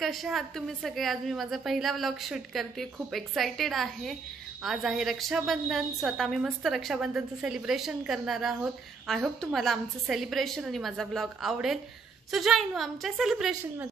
कसे आहात तुम्ही सगळे? आज मी माझा पहिला व्लॉग शूट करते, खूप एक्साइटेड आहे। आज आहे रक्षाबंधन, स्वतः मी मस्त रक्षाबंधनचं सेलिब्रेशन करणार आहोत। आय होप तुम्हाला आमचं सेलिब्रेशन आणि माझा व्लॉग आवडेल। सो जॉइन व्हा आमच्या सेलिब्रेशन मध्ये।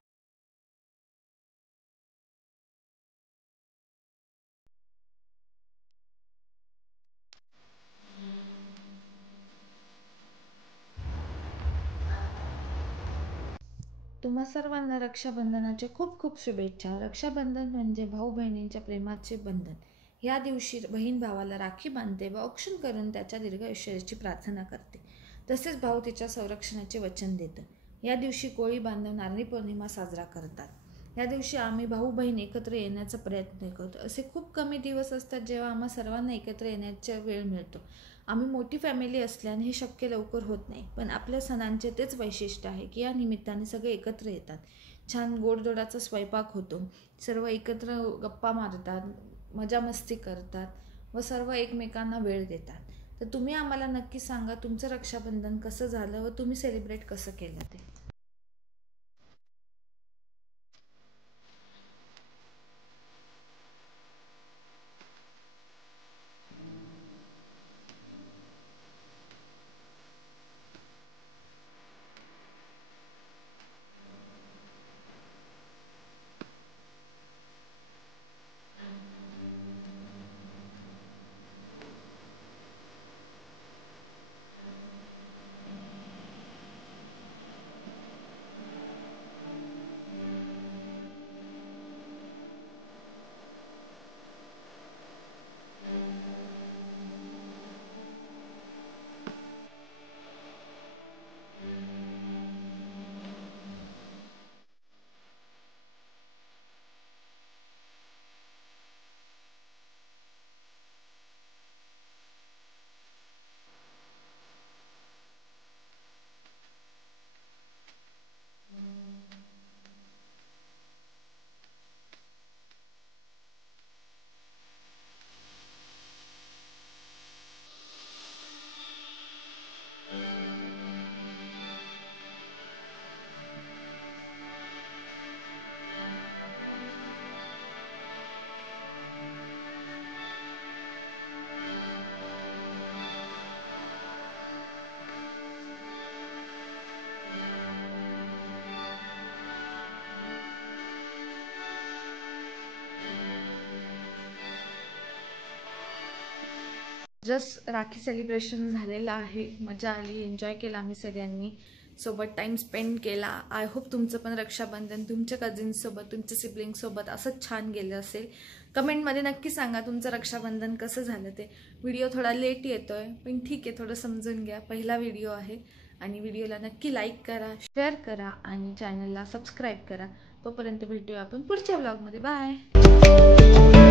तुम्हा सर्वांना रक्षाबंधनाच्या खूप खूप शुभेच्छा। रक्षाबंधन म्हणजे भाऊ बहिणींच्या प्रेमाचे बंधन। या दिवशी बहीण भावाला राखी बांधते व औक्षण करून त्याच्या दीर्घायुष्याची प्रार्थना करते। तसेच भाऊ तिच्या संरक्षणाचे वचन देतो। या दिवशी कोळी बांधव नारळी पौर्णिमा साजरा करतात। या दिवशी आम्ही भाऊ बहीण एकत्र येण्याचा प्रयत्न करतो। असे खूप कमी दिवस असतात जेव्हा आम्हा सर्वांना एकत्र येण्याचा वेळ मिळतो। आम्ही मोठी फॅमिली असल्याने हे शक्य लवकर होत नाही, पण आपल्या सणांचे तेच वैशिष्ट्य आहे की या निमित्ताने सगळे एकत्र येतात। छान गोडधोडाचा स्वयंपाक होतो, सर्व एकत्र गप्पा मारतात, मजा मस्ती करतात व सर्व एकमेकांना वेळ देतात। तर तुम्ही आम्हाला नक्की सांगा तुमचं रक्षाबंधन कसं झालं व तुम्ही सेलिब्रेट कसं केलं ते। जस्ट राखी सेलिब्रेशन झालेलं आहे, मजा आली, एन्जॉय केला आम्ही सगळ्यांनी, सोबत टाइम स्पेंड केला। आय होप तुमचं पण रक्षाबंधन तुमच्या कझिन्ससोबत तुमच्या सिबलिंगसोबत असंच छान गेलं असेल। कमेंटमध्ये नक्की सांगा तुमचं रक्षाबंधन कसं झालं ते। व्हिडिओ थोडा लेट येतोय पण ठीक आहे, थोडं समजून घ्या, पहिला व्हिडिओ आहे। आणि व्हिडिओला नक्की लाईक करा, शेअर करा आणि चॅनलला सबस्क्राईब करा। तोपर्यंत भेटूया आपण पुढच्या व्लॉगमध्ये। बाय।